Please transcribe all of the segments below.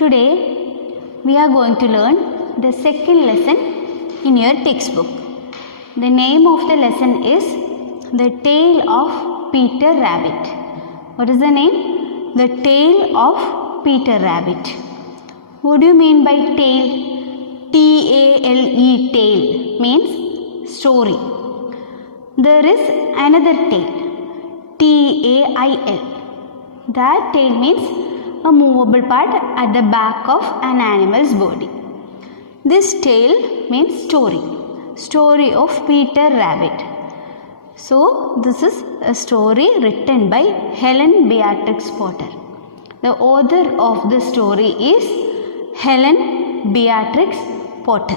Today we are going to learn the second lesson in your textbook. The name of the lesson is The Tale of Peter Rabbit. What is the name? The Tale of Peter Rabbit. What do you mean by tale? T-A-L-E, tale means story. There is another tale, T-A-I-L. That tail means a movable part at the back of an animal's body. This tale means story. Story of Peter Rabbit. So this is a story written by Helen Beatrix Potter. The author of the story is Helen Beatrix Potter.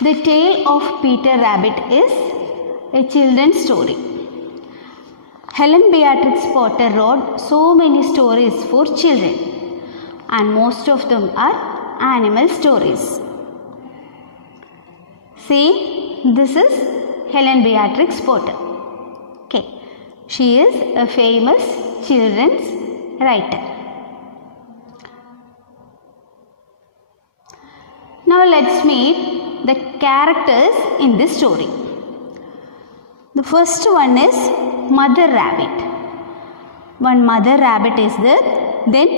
The Tale of Peter Rabbit is a children's story. Helen Beatrix Potter wrote so many stories for children, and most of them are animal stories. See, this is Helen Beatrix Potter. Okay, she is a famous children's writer. Now let's meet the characters in this story. The first one is Mother Rabbit. One Mother Rabbit is there. Then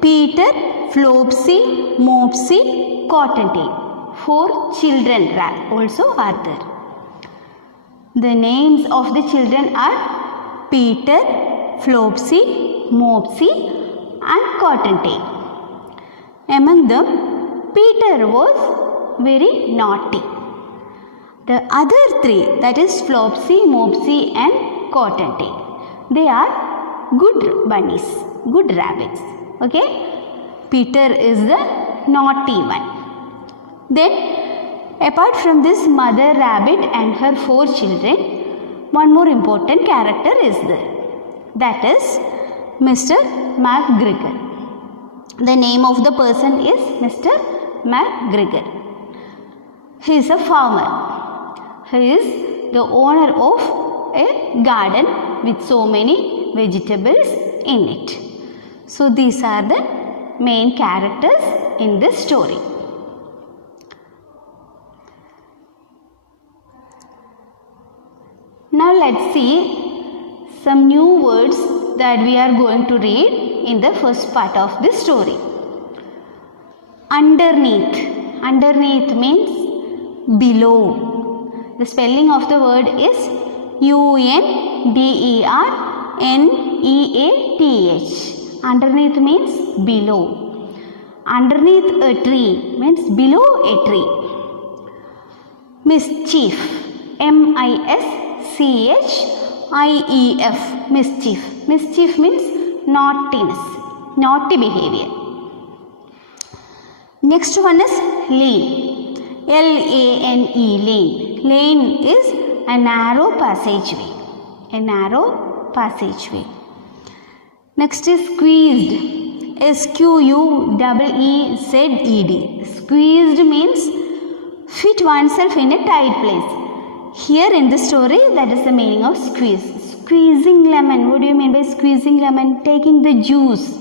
Peter, Flopsy, Mopsy, Cottontail. 4 children also are there. The names of the children are Peter, Flopsy, Mopsy and Cottontail. Among them, Peter was very naughty. The other 3, that is Flopsy, Mopsy and Cottontail, they are good bunnies, good rabbits. Okay, Peter is the naughty one. Then, apart from this Mother Rabbit and her 4 children, one more important character is there. That is Mr. McGregor. The name of the person is Mr. McGregor. He is a farmer. He is the owner of a garden with so many vegetables in it. So these are the main characters in this story. Now let's see some new words that we are going to read in the first part of this story. Underneath. Underneath means below. The spelling of the word is U-N-D-E-R-N-E-A-T-H. Underneath means below. Underneath a tree means below a tree. Mischief. M-I-S-C-H-I-E-F. Mischief. Mischief means naughtiness, naughty behavior. Next one is lane. L-A-N-E, lane. Lane is a narrow passageway. A narrow passageway. Next is squeezed. S-Q-U-E-E-Z-E-D. Squeezed means fit oneself in a tight place. Here in the story, that is the meaning of squeeze. Squeezing lemon. What do you mean by squeezing lemon? Taking the juice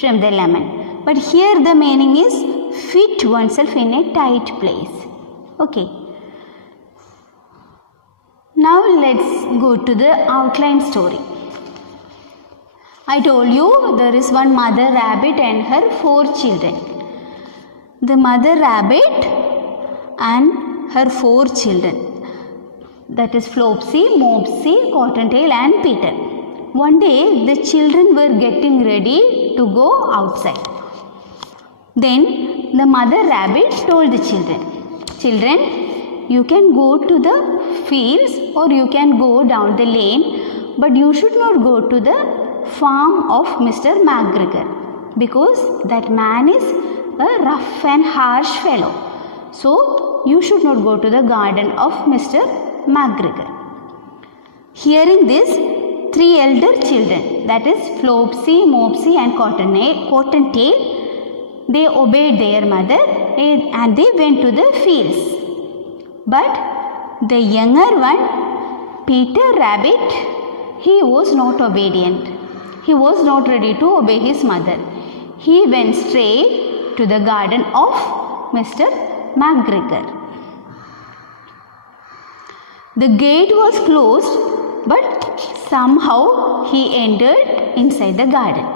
from the lemon. But here the meaning is fit oneself in a tight place. Okay. Now let's go to the outline story. I told you there is one Mother Rabbit and her 4 children. The Mother Rabbit and her 4 children, that is Flopsy, Mopsy, Cottontail and Peter. One day the children were getting ready to go outside. Then the Mother Rabbit told the children, "Children, you can go to the fields or you can go down the lane, but you should not go to the farm of Mr. McGregor because that man is a rough and harsh fellow. So you should not go to the garden of Mr. McGregor." Hearing this, 3 elder children, that is Flopsy, Mopsy and Cottontail, they obeyed their mother and they went to the fields. But the younger one, Peter Rabbit, he was not obedient. he was not ready to obey his mother. He went straight to the garden of Mr. McGregor. The gate was closed, but somehow he entered inside the garden.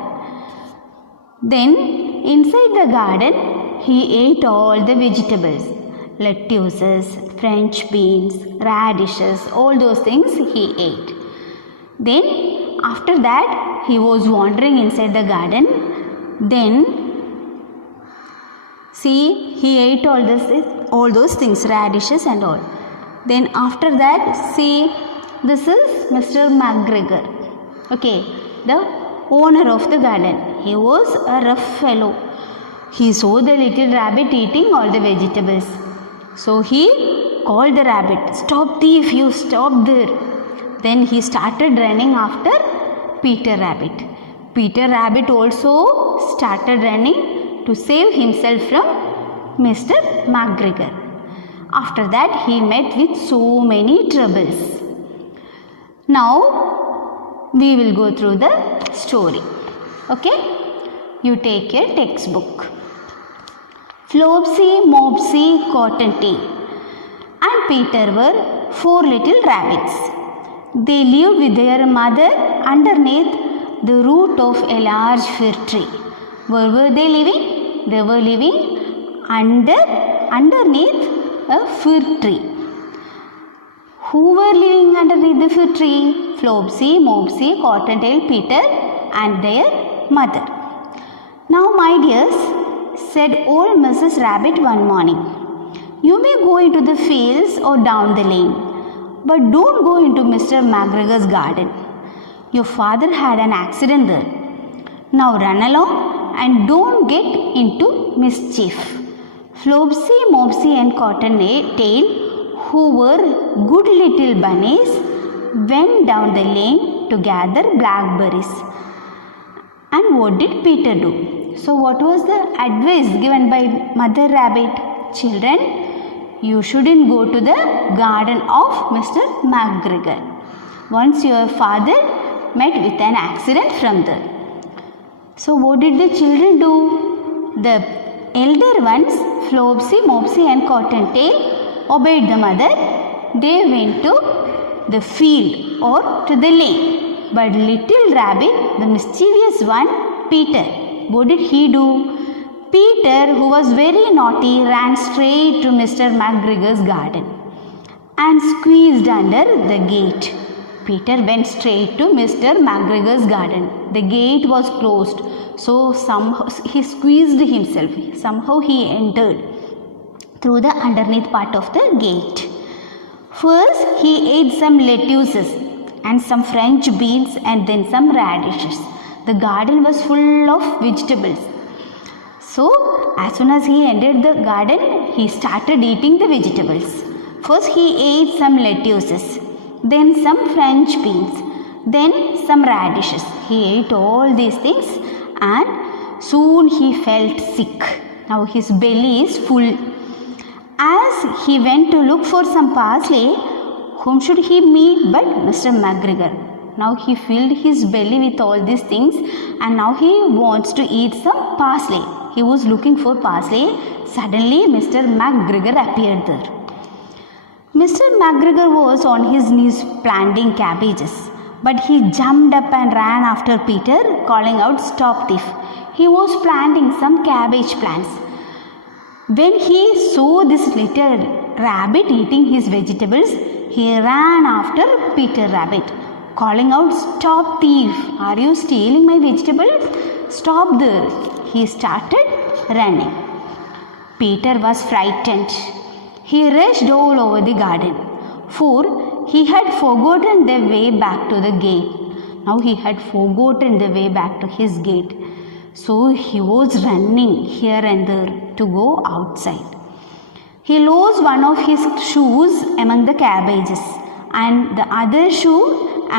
Then, inside the garden, he ate all the vegetables, lettuces, French beans, radishes, all those things he ate. Then, after that, he was wandering inside the garden. Then, see, he ate all those things, radishes and all. Then, after that, see, this is Mr. McGregor. Okay, the owner of the garden. He was a rough fellow. He saw the little rabbit eating all the vegetables. So he called the rabbit, "Stop thief, you stop there." Then he started running after Peter Rabbit. Peter Rabbit also started running to save himself from Mr. McGregor. After that, he met with so many troubles. Now, we will go through the story. Okay? You take your textbook. Flopsy, Mopsy, Cottontail and Peter were 4 little rabbits. They lived with their mother underneath the root of a large fir tree. Where were they living? They were living underneath a fir tree. Who were living underneath the fir tree? Flopsy, Mopsy, Cottontail, Peter and their mother. "Now, my dears," said old Mrs. Rabbit one morning, "you may go into the fields or down the lane, but don't go into Mr. McGregor's garden. Your father had an accident there. Now run along and don't get into mischief." Flopsy, Mopsy and Cottontail, who were good little bunnies, went down the lane to gather blackberries. And what did Peter do? So what was the advice given by Mother Rabbit? Children, you shouldn't go to the garden of Mr. McGregor. Once your father met with an accident from there. So what did the children do? The elder ones, Flopsy, Mopsy and Cottontail, obeyed the mother. They went to the field or to the lane. But little rabbit, the mischievous one, Peter, what did he do? Peter, who was very naughty, ran straight to Mr. McGregor's garden and squeezed under the gate. Peter went straight to Mr. McGregor's garden. The gate was closed, so somehow he squeezed himself. Somehow he entered through the underneath part of the gate. First, he ate some lettuces and some French beans and then some radishes. The garden was full of vegetables. So, as soon as he entered the garden, he started eating the vegetables. First, he ate some lettuces, then some French beans, then some radishes. He ate all these things and soon he felt sick. Now his belly is full. As he went to look for some parsley, whom should he meet but Mr. McGregor? Now he filled his belly with all these things and now he wants to eat some parsley. He was looking for parsley. Suddenly Mr. McGregor appeared there. Mr. McGregor was on his knees planting cabbages, but he jumped up and ran after Peter, calling out, "Stop thief." He was planting some cabbage plants. When he saw this little rabbit eating his vegetables, he ran after Peter Rabbit, calling out, "Stop thief, are you stealing my vegetables? Stop there." He started running. Peter was frightened. He rushed all over the garden, for he had forgotten the way back to the gate. Now he had forgotten the way back to his gate. So he was running here and there to go outside. He lost one of his shoes among the cabbages and the other shoe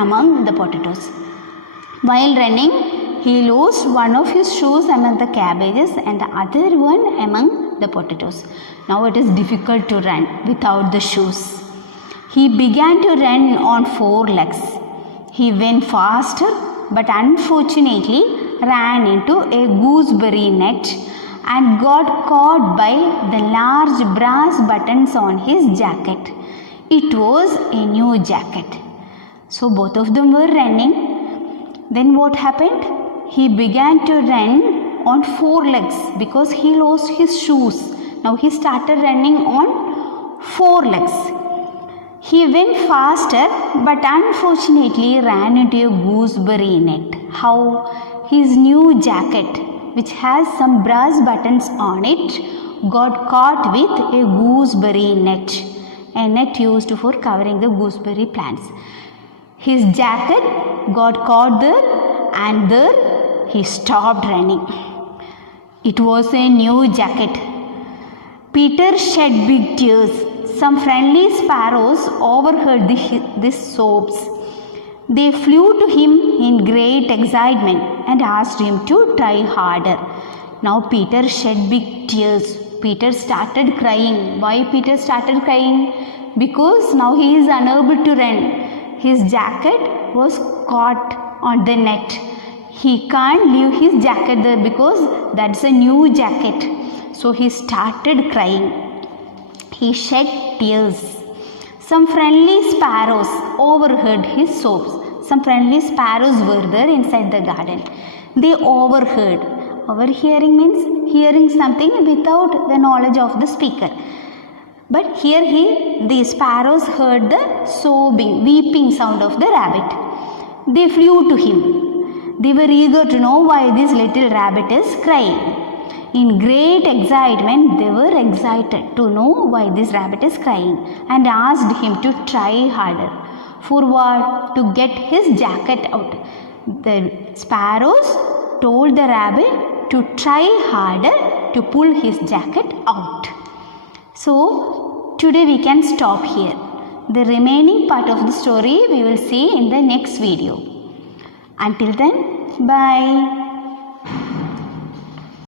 among the potatoes. While running, he lost one of his shoes among the cabbages and the other one among the potatoes. Now it is difficult to run without the shoes. He began to run on 4 legs. He went faster but unfortunately ran into a gooseberry net and got caught by the large brass buttons on his jacket. It was a new jacket. So both of them were running. Then what happened? He began to run on 4 legs because he lost his shoes. Now he started running on 4 legs. He went faster but unfortunately ran into a gooseberry net. How? His new jacket, which has some brass buttons on it, got caught with a gooseberry net, a net used for covering the gooseberry plants. His jacket got caught there and there he stopped running. It was a new jacket. Peter shed big tears. Some friendly sparrows overheard these sobs. They flew to him in great excitement and asked him to try harder. Now Peter shed big tears. Peter started crying. Why Peter started crying? Because now he is unable to run. His jacket was caught on the net. He can't leave his jacket there because that's a new jacket. So he started crying. He shed tears. Some friendly sparrows overheard his sobs. Some friendly sparrows were there inside the garden. They overheard. Overhearing means hearing something without the knowledge of the speaker. But here the sparrows heard the sobbing, weeping sound of the rabbit. They flew to him. They were eager to know why this little rabbit is crying. In great excitement, they were excited to know why this rabbit is crying and asked him to try harder. For what? To get his jacket out. The sparrows told the rabbit to try harder to pull his jacket out. So, today we can stop here. The remaining part of the story we will see in the next video. Until then, bye.